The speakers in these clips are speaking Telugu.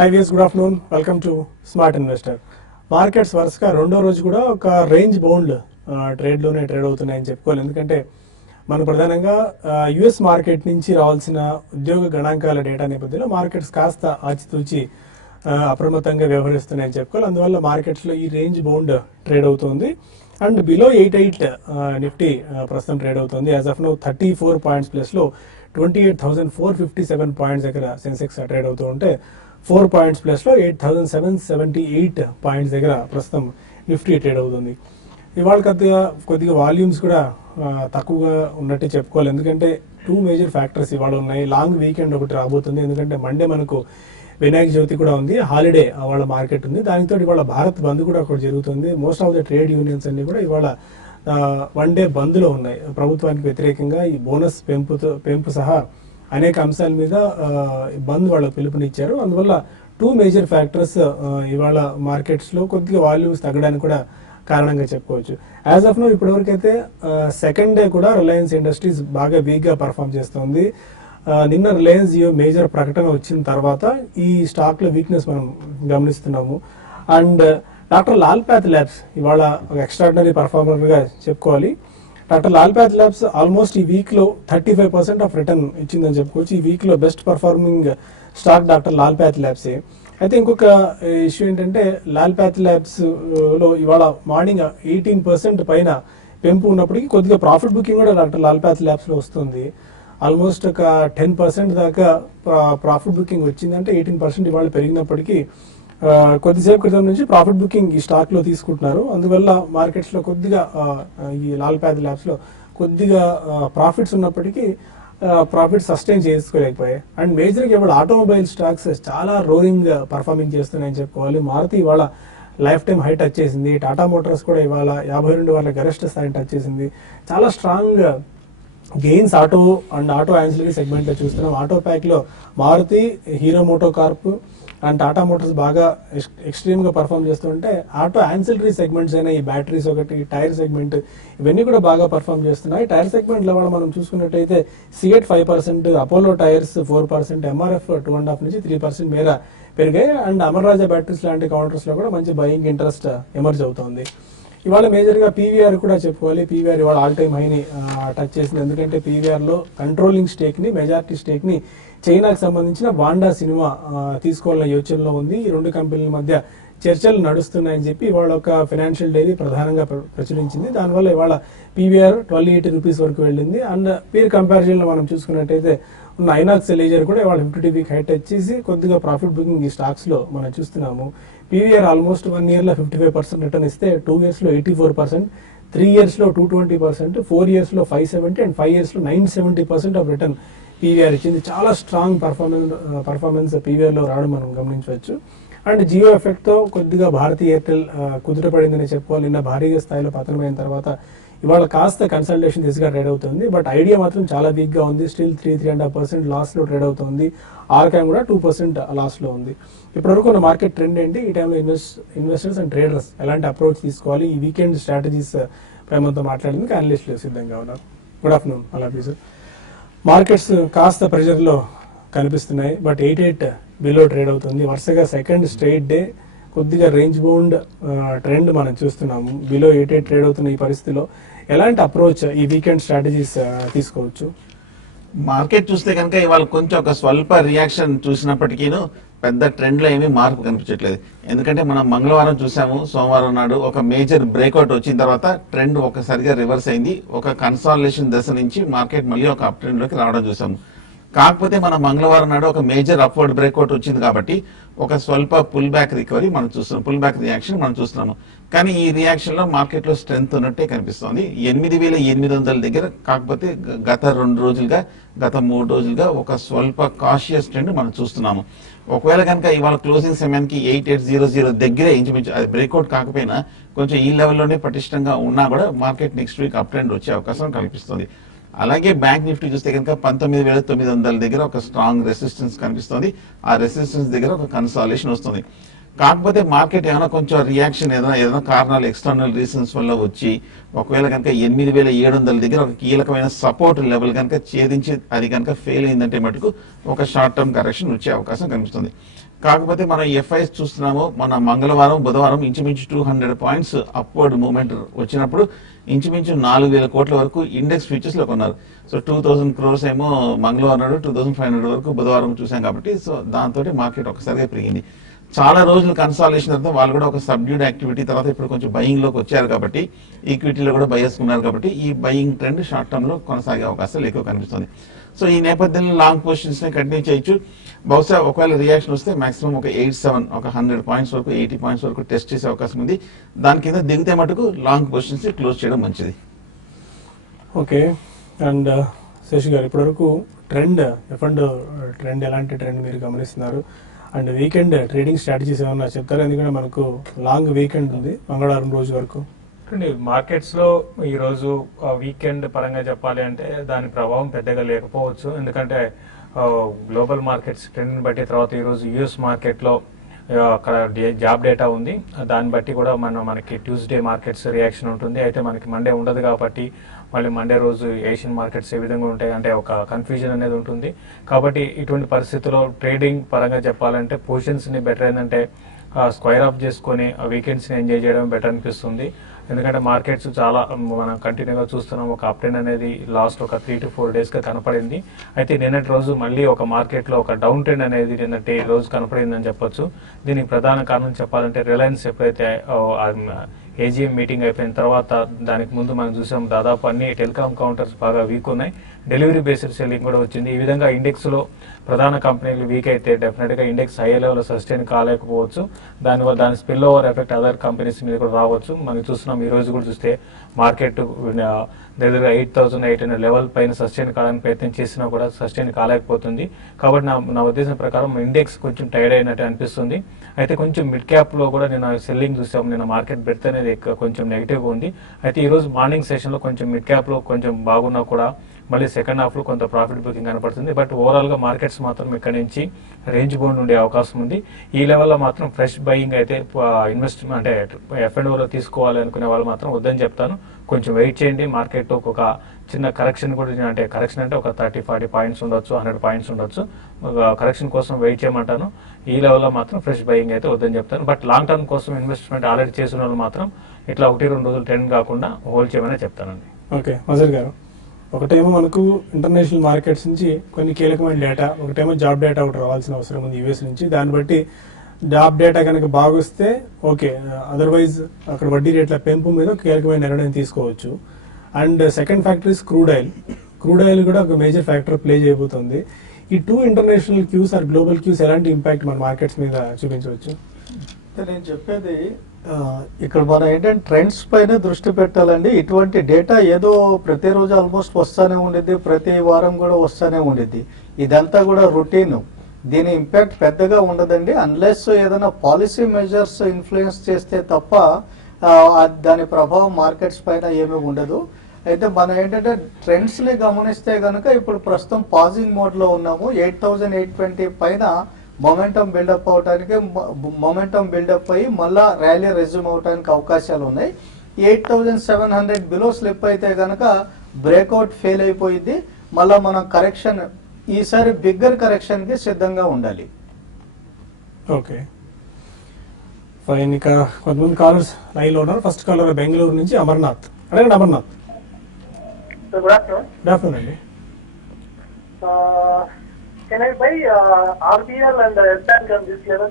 Hi viewers, good afternoon. Welcome to Smart Investor. Markets వరుసగా రెండో రోజు కూడా ఒక రేంజ్ బౌండ్ ట్రేడ్లోనే ట్రేడ్ అవుతున్నాయని చెప్పుకోవాలి. ఎందుకంటే మనం ప్రధానంగా యుఎస్ మార్కెట్ నుంచి రావాల్సిన ఉద్యోగ గణాంకాల డేటా నేపథ్యంలో మార్కెట్స్ కాస్త ఆచితూచి అప్రమత్తంగా వ్యవహరిస్తున్నాయని చెప్పుకోవాలి. అందువల్ల మార్కెట్స్లో ఈ రేంజ్ బౌండ్ ట్రేడ్ అవుతుంది. అండ్ బిలో 88 నిఫ్టీ ప్రస్తుతం ట్రేడ్ అవుతుంది. యాజ్ ఆఫ్ నౌ 34 పాయింట్స్ ప్లస్లో 28,457 పాయింట్స్ దగ్గర సెన్సెక్స్ ట్రేడ్ అవుతూ ఉంటే 4 పాయింట్స్ ప్లస్లో 8,778 పాయింట్స్ దగ్గర ప్రస్తుతం నిఫ్టీ ట్రేడ్ అవుతుంది. ఇవాళ కొద్దిగా వాల్యూమ్స్ కూడా తక్కువగా ఉన్నట్టు చెప్పుకోవాలి. ఎందుకంటే 2 మేజర్ ఫ్యాక్టర్స్ ఇవాళ ఉన్నాయి. లాంగ్ వీకెండ్ ఒకటి రాబోతుంది. ఎందుకంటే మండే మనకు వినాయక చవితి కూడా ఉంది, హాలిడే వాళ్ళ మార్కెట్ ఉంది. దానితో ఇవాళ భారత్ బంద్ కూడా ఒకటి జరుగుతుంది. Most of the trade unions అన్ని కూడా ఇవాళ 1 డే బంద్లో ఉన్నాయి. ప్రభుత్వానికి వ్యతిరేకంగా ఈ బోనస్ పెంపు సహా అనేక అంశాల మీద బంద్ వాళ్ళకు పిలుపునిచ్చారు. అందువల్ల 2 మేజర్ ఫ్యాక్టర్స్ ఇవాళ మార్కెట్స్లో కొద్దిగా వాల్యూమ్స్ తగ్గడానికి కూడా కారణంగా చెప్పుకోవచ్చు. యాజ్ ఆఫ్ నో ఇప్పటివరకు అయితే సెకండ్ డే కూడా రిలయన్స్ ఇండస్ట్రీస్ బాగా వీక్గా పర్ఫామ్ చేస్తుంది. నిన్న రిలయన్స్ జియో మేజర్ ప్రకటన వచ్చిన తర్వాత ఈ స్టాక్లో వీక్నెస్ మనం గమనిస్తున్నాము. And doctor Lal path labs ఇవాళ ఒక ఎక్స్ట్రాడినరీ పర్ఫార్మర్గా చెప్పుకోవాలి. Doctor Lal path labs almost ఈ వీక్లో 35% ఆఫ్ రిటర్న్ ఇచ్చిందని చెప్పుకోవచ్చు. ఈ వీక్లో best performing stock doctor Lal path ల్యాబ్సే. అయితే ఇంకొక ఇష్యూ ఏంటంటే లాల్ పాథ్ ల్యాబ్స్లో ఇవాళ మార్నింగ్ 18% పైన పెంపు ఉన్నప్పటికీ కొద్దిగా ప్రాఫిట్ బుకింగ్ కూడా డాక్టర్ లాల్ పాథ్ ల్యాబ్స్లో వస్తుంది. ఆల్మోస్ట్ ఒక 10% దాకా ప్రాఫిట్ బుకింగ్ వచ్చింది. అంటే 18% ఇవాళ పెరిగినప్పటికీ కొద్దిసేపు క్రితం నుంచి ప్రాఫిట్ బుకింగ్ ఈ స్టాక్లో తీసుకుంటున్నారు. అందువల్ల మార్కెట్స్లో కొద్దిగా ఈ లాల్ పాథ్ ల్యాబ్స్లో కొద్దిగా ప్రాఫిట్స్ ఉన్నప్పటికీ ప్రాఫిట్ సస్టైన్ చేసుకోలేకపోయాయి. అండ్ మేజర్గా ఇవాళ ఆటోమొబైల్ స్టాక్స్ చాలా రోరింగ్ పర్ఫార్మింగ్ చేస్తున్నాయని చెప్పుకోవాలి. మారుతి ఇవాళ లైఫ్ టైం హై టచ్ చేసింది. టాటా మోటార్స్ కూడా ఇవాళ 52 వాళ్ళ గరిష్ట స్థాయిని టచ్ చేసింది. చాలా strong gains auto and auto ancillary సెగ్మెంట్లో చూస్తున్నాం. ఆటో ప్యాక్లో Maruti, Hero moto corp and Tata motors బాగా ఎక్స్ట్రీమ్గా పర్ఫామ్ చేస్తుంటే ఆటో యాన్సిలరీ సెగ్మెంట్స్ అయినా ఈ బ్యాటరీస్ ఒకటి, టైర్ సెగ్మెంట్ ఇవన్నీ కూడా బాగా పర్ఫామ్ చేస్తున్నాయి. టైర్ సెగ్మెంట్లో కూడా మనం చూసుకున్నట్టయితే సిఎట్ 5%, అపోలో టైర్స్ 4%, ఎంఆర్ఎఫ్ 2.5 నుంచి 3% మేర పెరిగాయి. అండ్ అమర్ రాజా బ్యాటరీస్ లాంటి కౌంటర్స్లో కూడా మంచి బయింగ్ ఇంట్రెస్ట్ ఎమర్జ్ అవుతుంది. ఇవాళ మేజర్గా పీవీఆర్ కూడా చెప్పుకోవాలి. పీవీఆర్ ఇవాళ ఆల్ టైమ్ హైని టచ్ చేసింది. ఎందుకంటే పీవీఆర్లో కంట్రోలింగ్ స్టేక్ని, మెజారిటీ స్టేక్ని చైనాకు సంబంధించిన వాండా సినిమా తీసుకోవాలన్న యోచనలో ఉంది. ఈ 2 కంపెనీల మధ్య చర్చలు నడుస్తున్నాయని చెప్పి ఇవాళ ఒక ఫైనాన్షియల్ డైరీ ప్రధానంగా ప్రచురించింది. దానివల్ల ఇవాళ పీవీఆర్ 1280 రూపీస్ వరకు వెళ్ళింది. అండ్ పీర్ కంపారిజన్లో మనం చూసుకున్నట్టయితే ఉన్న ఐనాక్స్ ఎలేజర్ కూడా ఇవాళ 50 వీక్ హై టచ్ చేసి కొద్దిగా ప్రాఫిట్ బుకింగ్ ఈ స్టాక్స్లో మనం చూస్తున్నాము. పీవీఆర్ ఆల్మోస్ట్ 1 ఇయర్లో 55% రిటర్న్ ఇస్తే 2 ఇయర్స్లో 84%, 3 ఇయర్స్లో 220%, 4 ఇయర్స్లో 570 అండ్ 5 ఇయర్స్లో 970% ఆఫ్ రిటర్న్ పీవీఆర్ ఇచ్చింది. చాలా స్ట్రాంగ్ పర్ఫార్మెన్స్ పీవీఆర్లో రావడం మనం గమనించవచ్చు. అండ్ జియో ఎఫెక్ట్తో కొద్దిగా భారతీ ఎయిర్టెల్ కుదుటపడిందని చెప్పుకోవాలి. నిన్న భారీగా స్థాయిలో పతనమైన తర్వాత ఇవాళ కాస్త కన్సల్టేషన్ దిశగా ట్రేడ్ అవుతుంది. బట్ ఐడియా మాత్రం చాలా వీక్గా ఉంది. స్టిల్ 3.5% లాస్లో ట్రేడ్ అవుతుంది. ఆర్కామ్ కూడా 2% లాస్లో ఉంది. ఇప్పటివరకు ఉన్న మార్కెట్ ట్రెండ్ ఏంటి, ఈ టైంలో ఇన్వెస్టర్స్ అండ్ ట్రేడర్స్ ఎలాంటి అప్రోచ్ తీసుకోవాలి, ఈ వీకెండ్ స్ట్రాటజీస్ పై మనతో మాట్లాడేందుకు అనలిస్టులు సిద్ధంగా ఉన్నారు. గుడ్ ఆఫ్టర్నూన్ అలాగే సార్. మార్కెట్స్ కాస్త ప్రెషర్లో కనిపిస్తున్నాయి. బట్ 88 బిలో ట్రేడ్ అవుతుంది. వరుసగా సెకండ్ స్ట్రైట్ డే కొద్దిగా రేంజ్ బౌండ్ ట్రెండ్ మనం చూస్తున్నాము. బిలో 88 ట్రేడ్ అవుతున్న ఈ పరిస్థితిలో ఎలాంటి అప్రోచ్ ఈ వీకెండ్ స్ట్రాటజీస్ తీసుకోవచ్చు? మార్కెట్ చూస్తే కనుక ఇవాళ కొంచెం ఒక స్వల్ప రియాక్షన్ చూసినప్పటికీను పెద్ద ట్రెండ్ లో ఏమీ మార్పు కనిపించట్లేదు. ఎందుకంటే మనం మంగళవారం చూసాము, సోమవారం నాడు ఒక మేజర్ బ్రేక్అవుట్ వచ్చిన తర్వాత ట్రెండ్ ఒకసారిగా రివర్స్ అయింది. ఒక కన్సాలిడేషన్ దశ నుంచి మార్కెట్ మళ్ళీ ఒక అప్ ట్రెండ్ లోకి రావడం చూసాము. కాకపోతే మనం మంగళవారం నాడు ఒక మేజర్ అప్వర్డ్ బ్రేక్అవుట్ వచ్చింది కాబట్టి ఒక స్వల్ప పుల్ బ్యాక్ రికవరీ మనం చూస్తున్నాం, పుల్ బ్యాక్ రియాక్షన్ మనం చూస్తున్నాము. కానీ ఈ రియాక్షన్ లో మార్కెట్ లో స్ట్రెంత్ ఉన్నట్టే కనిపిస్తోంది. 8,800 దగ్గర. కాకపోతే గత 2 రోజులుగా, గత 3 రోజులుగా ఒక స్వల్ప కాషియస్ ట్రెండ్ మనం చూస్తున్నాము. ఒకవేళ కనుక ఇవాళ క్లోజింగ్ సమయానికి 8800 దగ్గరే ఇంచుమించు అది బ్రేక్అవుట్ కాకపోయినా కొంచెం ఈ లెవెల్లోనే పటిష్టంగా ఉన్నా కూడా market next week up trend వచ్చే అవకాశం కనిపిస్తుంది. అలాగే బ్యాంక్ నిఫ్టీ చూస్తే కనుక 19,900 దగ్గర ఒక స్ట్రాంగ్ రెసిస్టెన్స్ కనిపిస్తుంది. ఆ రెసిస్టెన్స్ దగ్గర ఒక కన్సాలిడేషన్ వస్తుంది. కాకపోతే మార్కెట్ ఏమైనా కొంచెం రియాక్షన్ ఏదైనా కారణాలు ఎక్స్టర్నల్ రీజన్స్ వల్ల వచ్చి ఒకవేళ కనుక 8,700 దగ్గర ఒక కీలకమైన సపోర్ట్ లెవెల్ కనుక ఛేదించి అది కనుక ఫెయిల్ అయిందంటే మటుకు ఒక షార్ట్ టర్మ్ కరెక్షన్ వచ్చే అవకాశం కనిపిస్తుంది. కాకపోతే మనం ఎఫ్ఐఎస్ చూస్తున్నాము, మన మంగళవారం బుధవారం ఇంచుమించు 200 పాయింట్స్ అప్వర్డ్ మూవ్మెంట్ వచ్చినప్పుడు ఇంచుమించు 4,000 కోట్ల వరకు ఇండెక్స్ ఫ్యూచర్స్ లో కొన్నారు. సో 2,000 crores ఏమో మంగళవారం నాడు, 2,500 వరకు బుధవారం చూసాం కాబట్టి సో దాంతో మార్కెట్ ఒకసారిగా పెరిగింది. చాలా రోజులు కన్సాలేషన్ తర్వాత వాళ్ళు కూడా ఒక సబ్డ్యూడ్ యాక్టివిటీ తర్వాత ఇప్పుడు కొంచెం బయింగ్ లోకి వచ్చారు కాబట్టి ఈక్విటీలో కూడా బై చేసుకున్నారు కాబట్టి ఈ బయింగ్ ట్రెండ్ షార్ట్ టర్మ్ లో కొనసాగే అవకాశాలు ఎక్కువ కనిపిస్తుంది. సో ఈ నేపథ్యంలో లాంగ్ పొజిషన్స్ ని కంటిన్యూ చేయొచ్చు. బహుశా ఒకవేళ రియాక్షన్ వస్తే మాక్సిమం ఒక 87 ఒక 100 పాయింట్స్ వరకు 80 పాయింట్స్ వరకు టెస్ట్ చేసే అవకాశం ఉంది. దాని కింద దిగితే మటుకు లాంగ్ పొజిషన్స్ ని క్లోజ్ చేయడం మంచిది. ఓకే. అండ్ శశి గారు, ఇప్పటివరకు ట్రెండ్ ఎఫండ్ ట్రెండ్ ఎలాంటి ట్రెండ్ మీరు గమనిస్తున్నారు? అండ్ వీకెండ్ ట్రేడింగ్ స్ట్రాటజీస్ ఏమన్నా చెప్తారా? ఎందుకంటే మనకు లాంగ్ వీకెండ్ ఉంది మంగళవారం రోజు వరకు. మార్కెట్స్ లో ఈ రోజు వీకెండ్ పరంగా చెప్పాలి అంటే దాని ప్రభావం పెద్దగా లేకపోవచ్చు. ఎందుకంటే గ్లోబల్ మార్కెట్స్ ట్రెండ్ బట్టి తర్వాత ఈ రోజు యుఎస్ మార్కెట్ లో అక్కడ జాబ్ డేటా ఉంది. దాన్ని బట్టి కూడా మనకి ట్యూస్డే మార్కెట్స్ రియాక్షన్ ఉంటుంది. అయితే మనకి మండే ఉండదు కాబట్టి మళ్ళీ మండే రోజు ఏషియన్ మార్కెట్స్ ఏ విధంగా ఉంటాయి అంటే ఒక కన్ఫ్యూజన్ అనేది ఉంటుంది. కాబట్టి ఇటువంటి పరిస్థితుల్లో ట్రేడింగ్ పరంగా చెప్పాలంటే పొజిషన్స్ ని బెటర్ ఏంటంటే స్క్వైర్ అప్ చేసుకొని వీకెండ్స్ ని ఎంజాయ్ చేయడం బెటర్ అనిపిస్తుంది. ఎందుకంటే మార్కెట్స్ చాలా మనం కంటిన్యూగా చూస్తున్నాం. ఒక అప్ ట్రెండ్ అనేది లాస్ట్ ఒక 3 to 4 days గా కనపడింది. అయితే నిన్నటి రోజు మళ్ళీ ఒక మార్కెట్ లో ఒక డౌన్ ట్రెండ్ అనేది నిన్నటి రోజు కనపడిందని చెప్పొచ్చు. దీనికి ప్రధాన కారణం చెప్పాలంటే రిలయన్స్ ఎప్పుడైతే ఏజీఎం మీటింగ్ అయిపోయిన తర్వాత దానికి ముందు మనం చూసాం దాదాపు అన్ని టెలికాం కౌంటర్స్ బాగా వీక్ ఉన్నాయి. డెలివరీ బేస్డ్ సెల్లింగ్ కూడా వచ్చింది. ఈ విధంగా ఇండెక్స్ లో ప్రధాన కంపెనీలు వీక్ అయితే డెఫినెట్ గా ఇండెక్స్ హై లెవెల్ సస్టైన్ కాలేకపోవచ్చు. దానివల్ల దాని spill over effect other companies మీద కూడా రావచ్చు. మనం చూస్తున్నాం ఈ రోజు కూడా చూస్తే మార్కెట్ దగ్గర 8,800 లెవెల్ పైన సస్టైన్ కావడానికి ప్రయత్నం చేసినా కూడా సస్టైన్ కాలేకపోతుంది. కాబట్టి నా ఉద్దేశం ప్రకారం ఇండెక్స్ కొంచెం టైర్డ్ అయినట్టు అనిపిస్తుంది. అయితే కొంచెం మిడ్ క్యాప్ లో కూడా నేను సెల్లింగ్ చూసాం. నిన్న మార్కెట్ బెర్త్ అనేది కొంచెం నెగిటివ్ గా ఉంది. అయితే ఈ రోజు మార్నింగ్ సెషన్ లో కొంచెం మిడ్ క్యాప్ లో కొంచెం బాగున్నా కూడా మళ్ళీ సెకండ్ హాఫ్ లో కొంత ప్రాఫిట్ బుకింగ్ కనపడుతుంది. బట్ ఓవరాల్ గా మార్కెట్స్ మాత్రం ఇక్కడ నుంచి రేంజ్ బౌండ్ ఉండే అవకాశం ఉంది. ఈ లెవెల్లో మాత్రం ఫ్రెష్ బయింగ్ అయితే ఇన్వెస్ట్మెంట్ అంటే F&O లో తీసుకోవాలి అనుకునే వాళ్ళు మాత్రం వద్దని చెప్తాను. కొంచెం వెయిట్ చేయండి. మార్కెట్ ఒక చిన్న కరెక్షన్ కూడా అంటే కరెక్షన్ అంటే ఒక 30-40 పాయింట్స్ ఉండొచ్చు, 100 పాయింట్స్ ఉండొచ్చు. కరెక్షన్ కోసం వెయిట్ చేయమంటాను. ఈ లెవెల్లో మాత్రం ఫ్రెష్ బయింగ్ అయితే వద్దని చెప్తాను. బట్ లాంగ్ టర్మ్ కోసం ఇన్వెస్ట్మెంట్ ఆల్రెడీ చేసిన వాళ్ళు మాత్రం ఇట్లా 1-2 రోజులు ట్రెండ్ కాకుండా హోల్డ్ చేయమని చెప్తానండి. ఓకే మజర్ గారు, ఒకటేమో మనకు ఇంటర్నేషనల్ మార్కెట్స్ నుంచి కొన్ని కీలకమైన డేటా, ఒకటేమో జాబ్ డేటా ఒకటి రావాల్సిన అవసరం ఉంది యూఎస్ నుంచి. దాన్ని బట్టి జాబ్ డేటా కనుక బాగొస్తే ఓకే, అదర్వైజ్ అక్కడ వడ్డీ రేట్ల పెంపు మీద కీలకమైన నిర్ణయం తీసుకోవచ్చు. And second factor is crude oil. Crude oil కూడా ఒక మేజర్ ఫ్యాక్టర్ ప్లే చేయబోతుంది. ఈ 2 international cues or global cues ఎలాంటి ఇంపాక్ట్ మన మార్కెట్స్ మీద చూపించవచ్చు? నేను చెప్పేది ఇక్కడ మనం ఏంటంటే ట్రెండ్స్ పైన దృష్టి పెట్టాలండి. ఇటువంటి డేటా ఏదో ప్రతిరోజు ఆల్మోస్ట్ వస్తూనే ఉండిద్ది, ప్రతి వారం కూడా వస్తూనే ఉండిద్ది. ఇదంతా కూడా రొటీన్. దీని ఇంపాక్ట్ పెద్దగా ఉండదండి అన్లెస్ ఏదైనా పాలసీ మెజర్స్ ఇన్ఫ్లుయెన్స్ చేస్తే తప్ప దాని ప్రభావం మార్కెట్స్ పైన ఏమీ ఉండదు. అయితే మనం ఏంటంటే ట్రెండ్స్ ని గమనిస్తే కనుక ఇప్పుడు ప్రస్తుతం పాజింగ్ మోడ్ లో ఉన్నాము. 8,820 పైన మొమెంటం బిల్డప్ అవడానికి అయ్యి మళ్ళా ర్యాలీ రెజ్యూమ్ అవడానికి అవకాశాలు ఉన్నాయి. 8,700 బిలో స్లిప్ అయితే కనుక బ్రేక్అవుట్ ఫెయిల్ అయిపోయింది. మళ్ళా మనం కరెక్షన్ ఈసారి బిగ్గర్ కరెక్షన్ కి సిద్ధంగా ఉండాలి. Okay fine. ఇక కొంతమంది కాలర్స్ లైన్ లో ఉన్నారు. ఫస్ట్ కాలర్ బెంగళూరు నుంచి అమర్నాథ్. అడగండి Amarnath. Good afternoon. Good afternoon అండి. Can I buy RBL and S Bank on this level?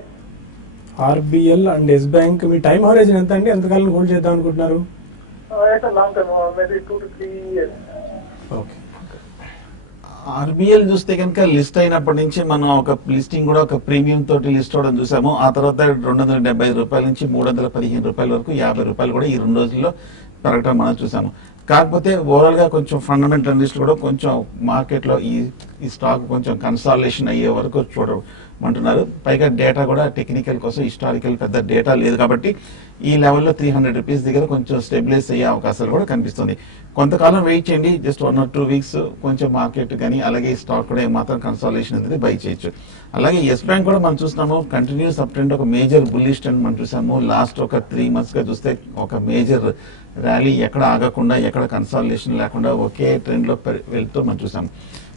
RBL and Yes bank మీ టైం హోరైజన్ ఎంత అండి? ఎంతకాలం హోల్డ్ చేద్దాం అనుకుంటున్నారు? It's a long term, maybe 2 to 3 years. Okay. RBL చూస్తే కనుక లిస్ట్ అయినప్పటి నుంచి మనం ఒక లిస్టింగ్ కూడా ఒక ప్రీమియం తోటి లిస్ట్ అవడం చూసాము. ఆ తర్వాత 275 రూపాయల నుంచి 315 రూపాయల వరకు 50 రూపాయలు కూడా ఈ 2 రోజుల్లో పెరగడం మనం చూసాము. కాకపోతే ఓవరాల్ గా కొంచెం ఫండమెంటల్ లిస్ట్ కూడా కొంచెం మార్కెట్ లో ఈ ఈ స్టాక్ కొంచెం కన్సాలిడేషన్ అయ్యే వరకు చూడమంటున్నారు. పైగా డేటా కూడా టెక్నికల్ కోసం హిస్టారికల్ పెద్ద డేటా లేదు కాబట్టి ఈ లెవెల్లో 300 రూపీస్ దగ్గర కొంచెం స్టెబిలైజ్ అయ్యే అవకాశాలు కూడా కనిపిస్తుంది. కొంతకాలం వెయిట్ చేయండి, జస్ట్ 1 or 2 వీక్స్ కొంచెం మార్కెట్ కానీ అలాగే ఈ స్టాక్ కూడా ఏమాత్రం కన్సాలిడేషన్ అనేది బై చేయొచ్చు. అలాగే ఎస్ బ్యాంక్ కూడా మనం చూస్తున్నాము కంటిన్యూస్ అప్ ట్రెండ్, ఒక మేజర్ బుల్లిష్ ట్రెండ్ మనం చూసాము. లాస్ట్ ఒక 3 months గా చూస్తే ఒక మేజర్ ర్యాలీ ఎక్కడ ఆగకుండా ఎక్కడ కన్సాలిడేషన్ లేకుండా ఒకే ట్రెండ్ లో వెళ్తూ మనం చూసాము.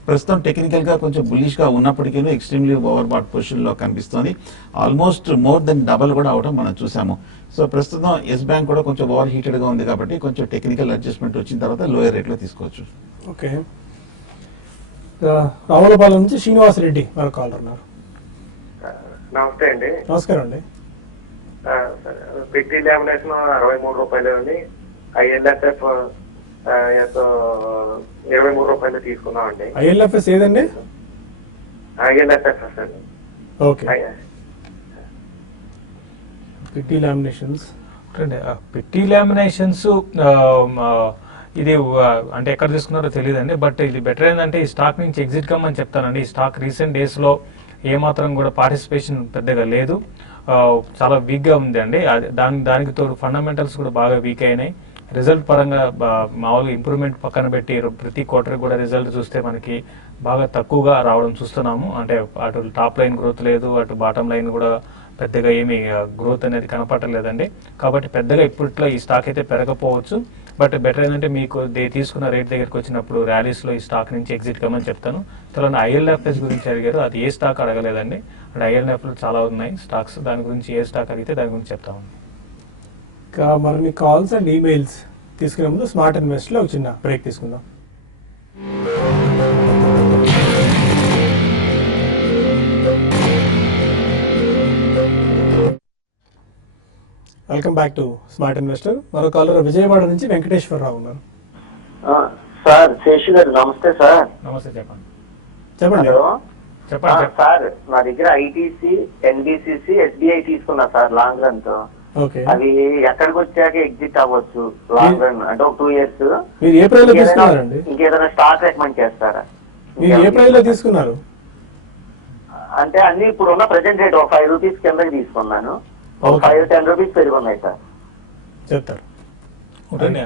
ప్రస్తుతం టెక్నికల్ గా కొంచెం బుల్లిష్ గా ఉన్నప్పటికీ ఎక్స్ట్రీమ్లీ ఓవర్ బాట్ పొజిషన్ లో కనిపిస్తుంది. ఆల్మోస్ట్ మోర్ దెన్ డబల్ కూడా అవడం మనం చూసాము. సో ప్రస్తుతం ఎస్ బ్యాంక్ కూడా కొంచెం ఓవర్ హీటెడ్ గా ఉంది కాబట్టి కొంచెం టెక్నికల్ అడ్జస్ట్మెంట్ వచ్చిన తర్వాత లోయర్ రేట్ లో తీసుకోవచ్చు. ఓకే, రావులపాలెం నుంచి శ్రీనివాస్ రెడ్డి వారు కాల్ ఉన్నారు. నమస్తే అండి. నమస్కారం అండి. పిట్టి లామినేషన్ 63 రూపాయలు అండి. ఐఎల్ఎస్ఎఫ్ 23 రూపాయలు తీసుకున్నాం అండి. ఐఎల్ఎఫ్ఎస్ ఏదండి? ILSF sir. Okay, Pitti laminations. Pitti laminations ఇది అంటే ఎక్కడ తీసుకున్నారో తెలియదండి, బట్ ఇది బెటర్ ఏంటంటే ఈ స్టాక్ నుంచి ఎగ్జిట్ కమ్మని చెప్తానండి. ఈ స్టాక్ రీసెంట్ డేస్ లో ఏమాత్రం కూడా పార్టిసిపేషన్ పెద్దగా లేదు, చాలా వీక్ గా ఉంది అండి. దానికి తోడు ఫండమెంటల్స్ కూడా బాగా వీక్ అయినాయి. రిజల్ట్ పరంగా మామూలుగా ఇంప్రూవ్మెంట్ పక్కన పెట్టి ప్రతి క్వార్టర్ కూడా రిజల్ట్ చూస్తే మనకి బాగా తక్కువగా రావడం చూస్తున్నాము. అంటే అటు టాప్ లైన్ గ్రోత్ లేదు, అటు బాటమ్ లైన్ కూడా పెద్దగా ఏమి గ్రోత్ అనేది కనపడలేదండి. కాబట్టి పెద్దగా ఇప్పట్లో ఈ స్టాక్ అయితే పెరగపోవచ్చు, బట్ బెటర్ ఏంటంటే మీకు తీసుకున్న రేట్ దగ్గరికి వచ్చినప్పుడు ర్యాలీస్ లో ఈ స్టాక్ నుంచి ఎగ్జిట్ కమ్మని చెప్తాను. తర్వాత ఐఎల్ఎఫ్ఎస్ గురించి అడిగారు, అది ఏ స్టాక్ అడగలేదండి. అంటే ఐఎల్ఎఫ్ లో చాలా ఉన్నాయి స్టాక్స్, దాని గురించి ఏ స్టాక్ అడిగితే దాని గురించి చెప్తాము. ఇంకా మరిన్ని కాల్స్ అండ్ ఈమెయిల్స్ తీసుకునే ముందు స్మార్ట్ ఇన్వెస్ట్ లో ఒక చిన్న బ్రేక్ తీసుకుందాం. Welcome back to smart investor. మరో కాలర్ విజయవాడ నుంచి వెంకటేశ్వరరావు ఉన్నారు. సార్ శేషు గారు నమస్తే సార్. నమస్తే, చెప్పండి. చెప్పండి. హలో చెప్పండి. సార్ నా దగ్గర ఐటీసీ, ఎన్బిసిసి, ఎస్బీఐ తీసుకున్నా సార్ లాంగ్ రన్ తో. ఓకే, అవి ఎక్కడికి వచ్చాక ఎగ్జిట్ అవ్వచ్చు లాంగ్ రన్ అంటే ఒక 2 years. మీరు ఏ ప్రైస్ లో తీసుకున్నారండి? ఇంకేదైనా స్టాక్ రికమెండ్ చేస్తారా? మీరు ఏ ప్రైస్ లో తీసుకున్నారు? అంటే అన్ని ఇప్పుడు ఉన్న ప్రెసెంట్ రేట్ ఒక 5 రూపీస్ కిందకి తీసుకున్నాను. ఒక 5-10 రూపీస్ పెరుగున్నాయి సార్. చెప్తారు. ఉంటుంది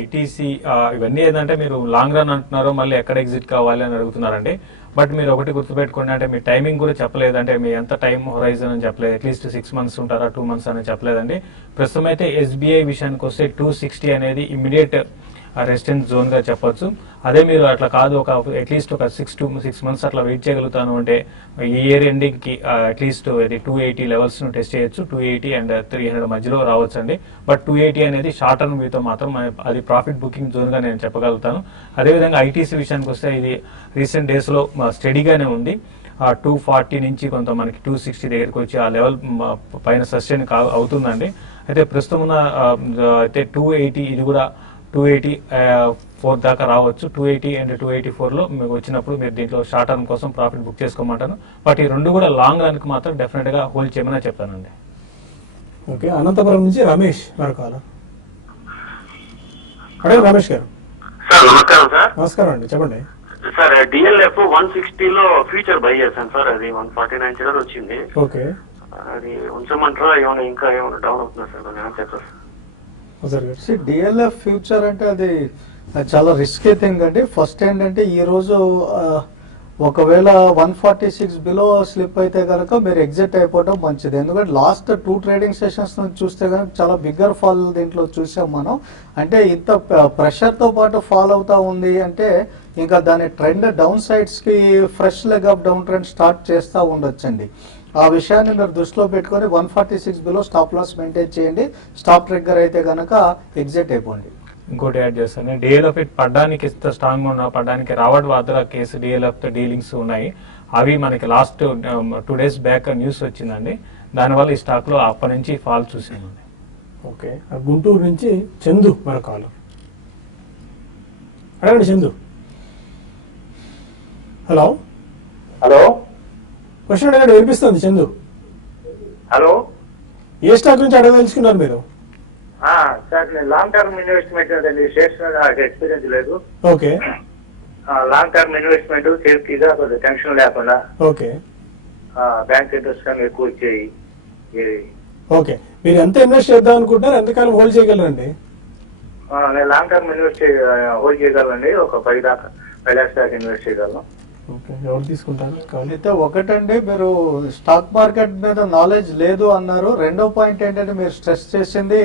ఐటీసీ ఇవన్నీ ఏంటంటే మీరు లాంగ్ రన్ అంటున్నారు, మళ్ళీ ఎక్కడ ఎగ్జిట్ కావాలి అని అడుగుతున్నారండి. బట్ మీరు ఒకటి గుర్తుపెట్టుకోండి, అంటే మీ టైమింగ్ కూడా చెప్పలేదు, అంటే మీ ఎంత టైం హొరైజన్ అని చెప్పలేదు. అట్లీస్ట్ 6 months ఉంటారా 2 months అని చెప్పలేదండి. ప్రస్తుతం అయితే ఎస్బీఐ విషయానికి వస్తే 260 అనేది ఇమ్మీడియట్ రెసిస్టెన్స్ జోన్ గా చెప్పొచ్చు. అదే మీరు అట్లా కాదు, ఒక అట్లీస్ట్ ఒక 6 months అట్లా వెయిట్ చేయగలుగుతాను అంటే ఈ ఇయర్ ఎండింగ్ కి అట్లీస్ట్ ఇది 280 లెవెల్స్ ను టెస్ట్ చేయొచ్చు. 280 and 300 మధ్యలో రావచ్చు అండి. బట్ 280 అనేది షార్ట్ టర్మ్ వ్యూతో మాత్రం అది ప్రాఫిట్ బుకింగ్ జోన్ గా నేను చెప్పగలుగుతాను. అదేవిధంగా ఐటీసీ విషయానికి వస్తే ఇది రీసెంట్ డేస్ లో స్టడీగానే ఉంది. 240 నుంచి కొంత మనకి 260 దగ్గరికి వచ్చి ఆ లెవెల్ పైన సస్టైన్ అవుతుందండి. అయితే ప్రస్తుతం ఉన్న అయితే 280 ఇది కూడా 284 దాకా రావచ్చు. 280 and 284 లో మీకు వచ్చినప్పుడు మీరు దీంట్లో షార్ట్ టర్మ్ కోసం ప్రాఫిట్ బుక్ చేసుకోమంటాను. బట్ ఈ రెండు కూడా లాంగ్ రన్ కి మాత్రం డెఫినెట్ గా హోల్డ్ చేయమని చెప్తానండి. ఓకే, అనంతపురం నుంచి రమేష్ గారు కాల్. అడే రమేష్ గారు. సార్ నమస్కారం సార్. నమస్కారం అండి, చెప్పండి. సార్ డిఎల్ఎఫ్ 160 లో ఫ్యూచర్ బై చేశాను సార్, అది 149 చిల్లర వచ్చింది. ఓకే, అది ఉంచమంటారా ఏమైనా ఇంకా ఏమైనా డౌన్ అవుతుందా సార్? నేను చెప్పారు డిఎల్ఎఫ్ ఫ్యూచర్ అంటే అది చాలా రిస్కీ థింగ్ అండి. ఫస్ట్ ఏంటంటే ఈ రోజు ఒకవేళ 146 బిలో స్లిప్ అయితే కనుక మీరు ఎగ్జిట్ అయిపోవడం మంచిది. ఎందుకంటే లాస్ట్ 2 ట్రేడింగ్ సెషన్స్ నుంచి చూస్తే కనుక చాలా బిగ్గర్ ఫాల్ దీంట్లో చూసాం మనం. అంటే ఇంత ప్రెషర్ తో పాటు ఫాల్ అవుతా ఉంది అంటే ఇంకా దాని ట్రెండ్ డౌన్ సైడ్స్ కి fresh leg of down trend start చేస్తూ ఉండొచ్చండి. ఆ విషయాన్ని మీరు దృష్టిలో పెట్టుకొని 146 బిలో స్టాప్ లాస్ మెయింటైన్ చేయండి. స్టాప్ ట్రిగ్గర్ అయితే కనుక ఎగ్జిట్ అయిపోండి. ఇంకోటి యాడ్ చేస్తాను, డిఎల్ఎఫ్ పడ్డానికి స్ట్రాంగ్ గా పడ్డానికి Robert Vadra case DLF dealings ఉన్నాయి. అవి మనకి లాస్ట్ 2 days బ్యాక్ న్యూస్ వచ్చిందండి. దానివల్ల ఈ స్టాక్ లో అప్పటి నుంచి ఫాల్ చూసామండి. ఓకే, గుంటూరు నుంచి చందు మరో కాల్. అడగండి చందు. హలో హలో క్వశ్చన్ అడగండి, వినిపిస్తుంది చందు. హలో ఏ స్టాక్ నుంచి అడగదలుచుకున్నారు మీరు? సార్ నేను లాంగ్ టర్మ్ ఇన్వెస్ట్మెంట్ అండి, షేర్స్ మీద నాకు ఎక్స్పీరియన్స్ లేదు. ఓకే, లాంగ్ టర్మ్ ఇన్వెస్ట్మెంట్ సేఫ్టీగా కొద్దిగా టెన్షన్ లేకుండా ఓకే బ్యాంక్ ఇంట్రెస్ట్ కన్నా ఎక్కువ వచ్చాయి. ఓకే, మీరు ఎంత ఇన్వెస్ట్ చేద్దాం అనుకుంటున్నారు, ఎంతకాలం హోల్డ్ చేయగలరండి? నేను లాంగ్ టర్మ్ హోల్డ్ చేయగలండి. ఒక 5 lakhs దాకా ఇన్వెస్ట్ చేయగలను. ఓకే, ఎవరు తీసుకుంటారు కావాలి? అయితే ఒకటండి, మీరు స్టాక్ మార్కెట్ మీద నాలెడ్జ్ లేదు అన్నారు. రెండో పాయింట్ ఏంటంటే మీరు స్ట్రెస్ చేసింది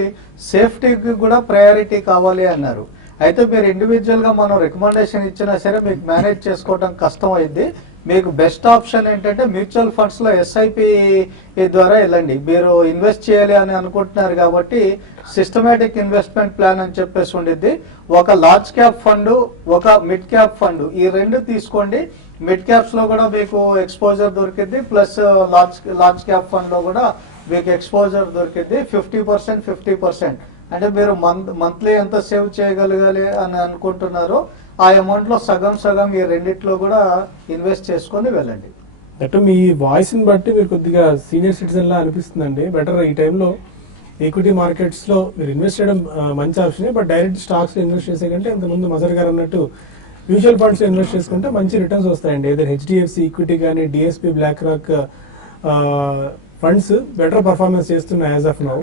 సేఫ్టీకి కూడా ప్రయారిటీ కావాలి అన్నారు. అయితే మీరు ఇండివిజువల్ గా మనం రికమెండేషన్ ఇచ్చినా సరే మీకు మేనేజ్ చేసుకోవడం కష్టం అయింది. మీకు బెస్ట్ ఆప్షన్ ఏంటంటే మ్యూచువల్ ఫండ్స్ లో ఎస్ఐపి ద్వారా వెళ్ళండి. మీరు ఇన్వెస్ట్ చేయాలి అని అనుకుంటున్నారు కాబట్టి సిస్టమేటిక్ ఇన్వెస్ట్మెంట్ ప్లాన్ అని చెప్పేసి ఉండిద్ది. ఒక లార్జ్ క్యాప్ ఫండ్, ఒక మిడ్ క్యాప్ ఫండ్, ఈ రెండు తీసుకోండి. మిడ్ క్యాప్స్ లో కూడా మీకు ఎక్స్పోజర్ దొరికింది, ప్లస్ లార్జ్ క్యాప్ ఫండ్ లో కూడా మీకు ఎక్స్పోజర్ దొరికింది. 50% 50%. అంటే మీరు మంత్లీ ఎంత సేవ్ చేయగలగాలి అని అనుకుంటున్నారో ఆ అమౌంట్ లో సగం సగం ఈ రెండిట్లో కూడా ఇన్వెస్ట్ చేసుకొని వెళ్ళండి. దట్ మీ వాయిస్ ని బట్టి మీరు కొద్దిగా సీనియర్ సిటిజన్ లా అనిపిస్తుందండి. బెటర్ ఈ టైంలో ఈక్విటీ మార్కెట్స్ లో మీరు ఇన్వెస్ట్ చేయడం మంచి ఆప్షన్. బట్ డైరెక్ట్ స్టాక్స్ లో ఇన్వెస్ట్ చేసే కంటే ఇంతకుముందు మజర్ గారు అన్నట్టు మ్యూచువల్ ఫండ్స్ లో ఇన్వెస్ట్ చేసుకుంటే మంచి రిటర్న్స్ వస్తాయండి. ఏదైనా హెచ్డిఎఫ్సి ఈక్విటీ కానీ DSP BlackRock funds better performance చేస్తున్నాయి యాజ్ ఆఫ్ నౌ.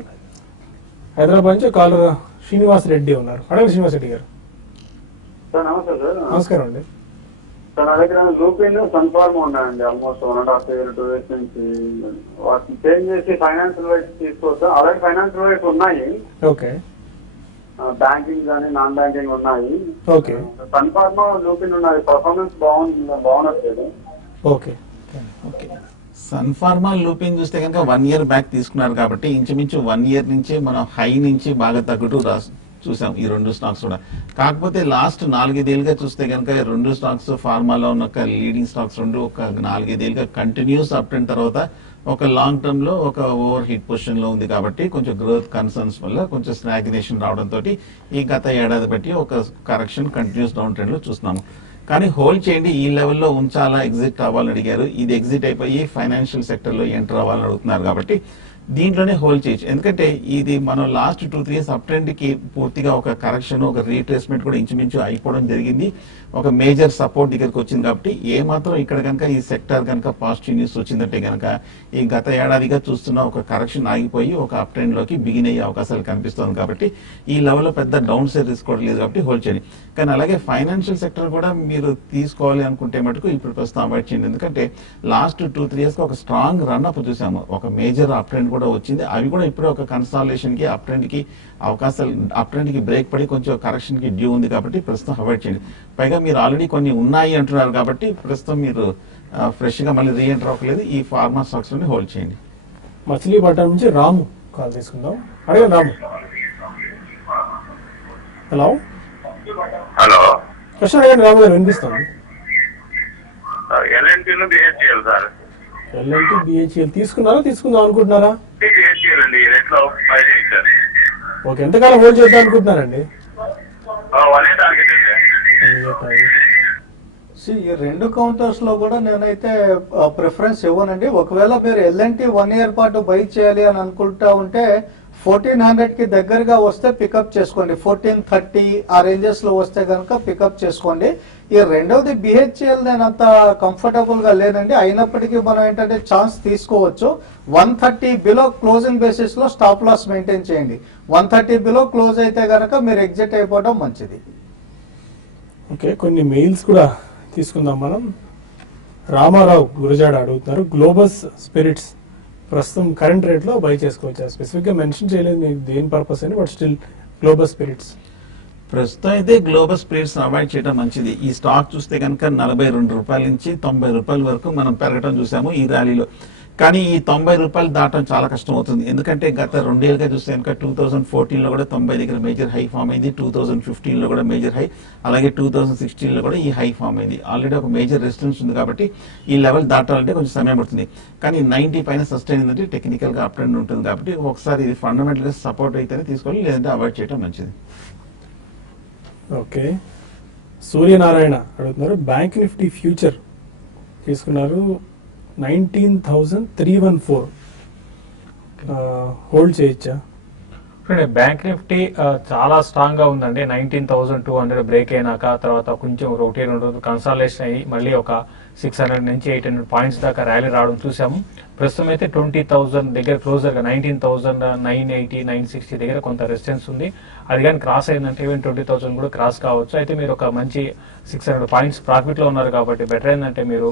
హైదరాబాద్ నుంచి కాలర్ శ్రీనివాస్ రెడ్డి ఉన్నారు. అడగండి శ్రీనివాస్ రెడ్డి గారు. సార్ నమస్తే సార్. నమస్కారం అండి. సార్ నా దగ్గర లూపిన్ సన్ఫార్మ్ ఉన్నాయండి. ఆల్మోస్ట్ 1.5 years 2 years నుంచి వాటిని చేంజ్ చేసి ఫైనాన్షియల్ వైపు తీసుకోవచ్చు. అలాగే ఫైనాన్షియల్ వైపు ఉన్నాయి, ఓకే, బ్యాంకింగ్ కానీ నాన్ బ్యాంకింగ్ ఉన్నాయి. ఓకే, సన్ఫార్మ్ లూపిన్ ఉన్నాయి. పర్ఫార్మెన్స్ బాగున్నట్లేదు. Okay, okay. సన్ ఫార్మా లూపింగ్ చూస్తే కనుక 1 year బ్యాక్ తీసుకున్నారు కాబట్టి ఇంచుమించు 1 year నుంచి మనం హై నుంచి బాగా తగ్గుతూ చూసాం ఈ రెండు స్టాక్స్ కూడా. కాకపోతే లాస్ట్ 4 ఏళ్ళుగా చూస్తే కనుక రెండు స్టాక్స్ ఫార్మాలో ఉన్న ఒక లీడింగ్ స్టాక్స్ రెండు ఒక 4 ఏళ్ళుగా కంటిన్యూస్ అప్ ట్రెండ్ తర్వాత ఒక లాంగ్ టర్మ్ లో ఒక ఓవర్ హీట్ పొజిషన్ లో ఉంది కాబట్టి కొంచెం గ్రోత్ కన్సర్న్స్ వల్ల కొంచెం స్టాగ్నేషన్ రావడంతో ఈ గత ఏడాది బట్టి ఒక కరెక్షన్ కంటిన్యూస్ డౌన్ ట్రెండ్ లో చూస్తున్నాము. కానీ హోల్డ్ చేయండి, ఈ లెవెల్లో ఉంచాలా, ఎగ్జిట్ అవ్వాలని అడిగారు. ఇది ఎగ్జిట్ అయిపోయి ఫైనాన్షియల్ సెక్టర్ లో ఎంటర్ అవ్వాలని అడుగుతున్నారు కాబట్టి దీంట్లోనే హోల్డ్ చేయొచ్చు. ఎందుకంటే ఇది మనం లాస్ట్ 2-3 years అప్ ట్రెండ్ కి పూర్తిగా ఒక కరెక్షన్, ఒక రీట్రేస్మెంట్ కూడా ఇంచుమించు అయిపోవడం జరిగింది. ఒక మేజర్ సపోర్ట్ దగ్గరికి వచ్చింది కాబట్టి ఏ మాత్రం ఇక్కడ కనుక ఈ సెక్టర్ కనుక పాజిటివ్ న్యూస్ వచ్చిందంటే కనుక ఈ గత ఏడాదిగా చూస్తున్న ఒక కరెక్షన్ ఆగిపోయి ఒక అప్ ట్రెండ్ లోకి బిగిన్ అయ్యే అవకాశాలు కనిపిస్తుంది కాబట్టి ఈ లెవెల్లో పెద్ద డౌన్ సైడ్ రిస్క్ కూడా లేదు కాబట్టి హోల్డ్ చేయండి. కానీ అలాగే ఫైనాన్షియల్ సెక్టర్ కూడా మీరు తీసుకోవాలి అనుకుంటే మటుకు ఇప్పుడు ప్రస్తుతం అవాయిడ్ చేయండి. ఎందుకంటే లాస్ట్ 2-3 years ఒక స్ట్రాంగ్ రన్ అప్ చూసాము, ఒక మేజర్ అప్ ట్రెండ్ కూడా వచ్చింది. అవి కూడా ఇప్పుడు ఒక కన్సాలేషన్ కి అప్ ట్రెండ్ కి అవకాశాలు, అప్ ట్రెండ్ కి బ్రేక్ పడి కొంచెం కరెక్షన్ కి డ్యూ ఉంది కాబట్టి ప్రస్తుతం అవాయిడ్ చేయండి. పైగా మీరు ఆల్రెడీ కొన్ని ఉన్నాయి అంటున్నారు కాబట్టి ప్రస్తుతం మీరు ఫ్రెష్ గా మళ్ళీ రీఎంటర్ అవ్వలేదు. ఈ ఫార్మా స్టాక్స్ లోనే హోల్డ్ చేయండి. మచిలీపట్నం నుంచి రాము కాల్ తీసుకుందాం. అడగండి రాము. హలో హలో, క్వశ్చన్ అడగండి రాము గారు, వినిపిస్తుంది. ఎల్ఎన్టీలో బిహెచ్ఎల్ సార్. ఎల్ఎన్టీ బిహెచ్ఎల్ తీసుకుందాం అనుకుంటున్నారా? బిహెచ్ఎల్ అండి, రేట్లో 5 సార్. ఓకే, ఎంతకాలం హోల్డ్ చేద్దాం అనుకుంటున్నారండి? 1 టార్గెట్ అండి. ఈ రెండు కౌంటర్స్ లో కూడా నేనైతే ప్రిఫరెన్స్ ఇవ్వనండి. ఒకవేళ మీరు ఎల్ఎన్టీ 1 year పాటు బై చేయాలి అని అనుకుంటా ఉంటే 1400 కి దగ్గరగా వస్తే పికప్ చేసుకోండి. 1430 ఆ రేంజెస్ లో వస్తే కనుక పికప్ చేసుకోండి. ఈ రెండవది బిహెచ్ఎల్ నేను అంత కంఫర్టబుల్ గా లేనండి. అయినప్పటికీ మనం ఏంటంటే ఛాన్స్ తీసుకోవచ్చు. 130 బిలో క్లోజింగ్ బేసిస్ లో స్టాప్ లాస్ మెయింటైన్ చేయండి. 130 బిలో క్లోజ్ అయితే కనుక మీరు ఎగ్జిట్ అయిపోవడం మంచిది. ఓకే, కొన్ని మెయిల్స్ కూడా తీసుకుందాం మనం. రామారావు గురజాడ అడుగుతున్నారు, గ్లోబస్ స్పిరిట్స్ ప్రస్తుతం కరెంట్ రేట్ లో బై చేసుకోవచ్చా? స్పెసిఫిక్ గా మెన్షన్ చేయలేదు మీకు దేని పర్పస్ అని, బట్ స్టిల్ గ్లోబస్ స్పిరిట్స్ ప్రస్తుతం అయితే గ్లోబల్ స్పిరిట్స్ అవాయిడ్ చేయడం మంచిది. ఈ స్టాక్ చూస్తే కనుక 42 రూపాయల నుంచి 90 రూపాయల వరకు మనం పెరగడం చూసాము ఈ ర్యాలీలో. కానీ ఈ 90 రూపాయలు దాటడం చాలా కష్టం అవుతుంది. ఎందుకంటే గత 2 ఏళ్ళుగా చూస్తే కనుక 2014 లో కూడా 90 దగ్గర మేజర్ హై ఫామ్ అయింది, 2015 లో కూడా మేజర్ హై, అలాగే 2016 లో కూడా ఈ హై ఫామ్ అయింది. ఆల్రెడీ ఒక మేజర్ రెసిస్టెన్స్ ఉంది కాబట్టి ఈ లెవెల్ దాటాలంటే కొంచెం సమయం పడుతుంది. కానీ 90 పైన సస్టైన్ అయిందంటే టెక్నికల్ గా అప్ ట్రెండ్ ఉంటుంది కాబట్టి ఒకసారి ఇది ఫండమెంటల్ గా సపోర్ట్ అయితేనే తీసుకోవాలి, లేదంటే అవాయిడ్ చేయడం మంచిది. ఓకే, సూర్యనారాయణ అడుగుతున్నారు, బ్యాంక్ నిఫ్టీ ఫ్యూచర్ తీసుకున్నారు 19,314 హోల్డ్ చేయొచ్చా? చూడండి బ్యాంక్ నిఫ్టీ చాలా స్ట్రాంగ్ గా ఉందండి. 19,200 బ్రేక్ అయినాక తర్వాత కొంచెం ఒకటి రెండు రోజులు కన్సాలేషన్ అయ్యి మళ్ళీ ఒక 600 నుంచి 800 పాయింట్స్ దాకా ర్యాలీ రావడం చూసాము. ప్రస్తుతం అయితే 20,000 దగ్గర క్లోజర్ గా 19,980 960 దగ్గర కొంత రెసిస్టెన్స్ ఉంది. అది కానీ క్రాస్ అయిందంటే ఈవెన్ 20,000 కూడా క్రాస్ కావచ్చు. అయితే మీరు ఒక మంచి 600 పాయింట్స్ ప్రాఫిట్ లో ఉన్నారు కాబట్టి బెటర్ ఏంటంటే మీరు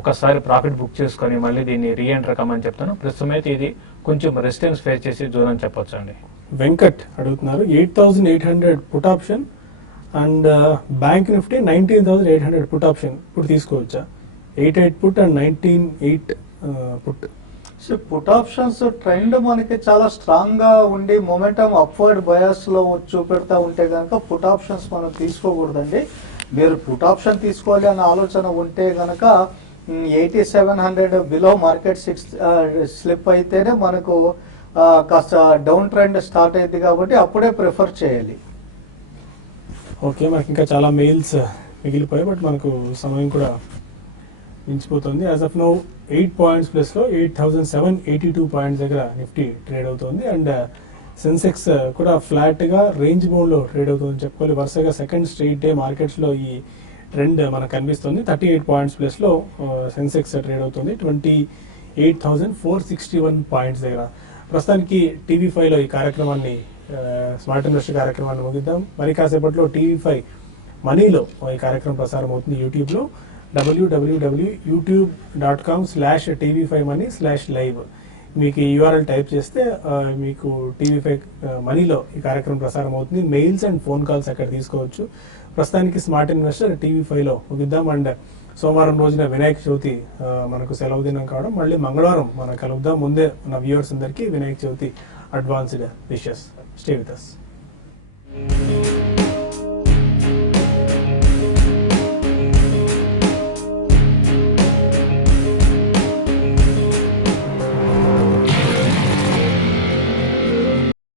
ఒకసారి ప్రాఫిట్ బుక్ చేసుకొని మళ్ళీ దీన్ని రీఎంటర్ కమని చెప్తాను. ప్రస్తుతం అయితే ఇది కొంచెం రెసిస్టెన్స్ ఫేస్ చేసి జోన్ అని చెప్పొచ్చు అండి. వెంకట్ అడుగుతున్నారు 8,800 put option and bank Nifty 19,800 put option ఇప్పుడు తీసుకోవచ్చా? 88 put and 19.8 put. So put options trend మనకి చాలా స్ట్రాంగ్ గా ఉండి మొమెంటం అప్వర్డ్ బయాస్ లో చూపెడతా ఉంటే కనుక పుట్ ఆప్షన్స్ మనం తీసుకోకూడదండి. మీరు పుట్ ఆప్షన్ తీసుకోవాలి అనే ఆలోచన ఉంటే కనుక 8,700 బిలో మార్కెట్ స్లిప్ అయితేనే మనకు కాస్త డౌన్ ట్రెండ్ స్టార్ట్ అయింది కాబట్టి అప్పుడే ప్రిఫర్ చేయాలి. ఓకే, మనకి ఇంకా చాలా మెయిల్స్ మిగిలిపోయాయి బట్ మనకు సమయం కూడా మించిపోతుంది. As of now 8 points plus లో 8,782 పాయింట్స్ దగ్గర నిఫ్టీ ట్రేడ్ అవుతుంది అండ్ సెన్సెక్స్ కూడా ఫ్లాట్ గా రేంజ్ బౌండ్ లో ట్రేడ్ అవుతుందని చెప్పుకోవాలి. వరుసగా సెకండ్ స్ట్రెయిట్ డే మార్కెట్స్ లో ఈ ట్రెండ్ మనకు కనిపిస్తుంది. 38 పాయింట్స్ ప్లస్ లో సెన్సెక్స్ ట్రేడ్ అవుతుంది 28,461 పాయింట్స్ దగ్గర. ప్రస్తుతానికి టీవీ5 లో ఈ కార్యక్రమాన్ని స్మార్ట్ ఇన్వెస్టర్ కార్యక్రమాన్ని ముగిద్దాం. మరి కాసేపట్లో టీవీ5 మనీలో ఈ కార్యక్రమం ప్రసారం అవుతుంది యూట్యూబ్ లో. www.youtube.com/tv5money/live మీకు ఈ URL టైప్ చేస్తే మీకు టీవీ5 మనీలో ఈ కార్యక్రమం ప్రసారం అవుతుంది. మెయిల్స్ అండ్ ఫోన్ కాల్స్ అక్కడ తీసుకోవచ్చు. ప్రస్తుతానికి స్మార్ట్ ఇన్వెస్టర్ టీవీ5లో ముగిద్దాం అండ్ సోమవారం రోజున వినాయక చవితి మనకు సెలవు దినం కావడం, మళ్ళీ మంగళవారం మనం కలుద్దాం. ముందే మన వ్యూవర్స్ అందరికీ Vinayaka Chavithi advanced wishes. Stay with us.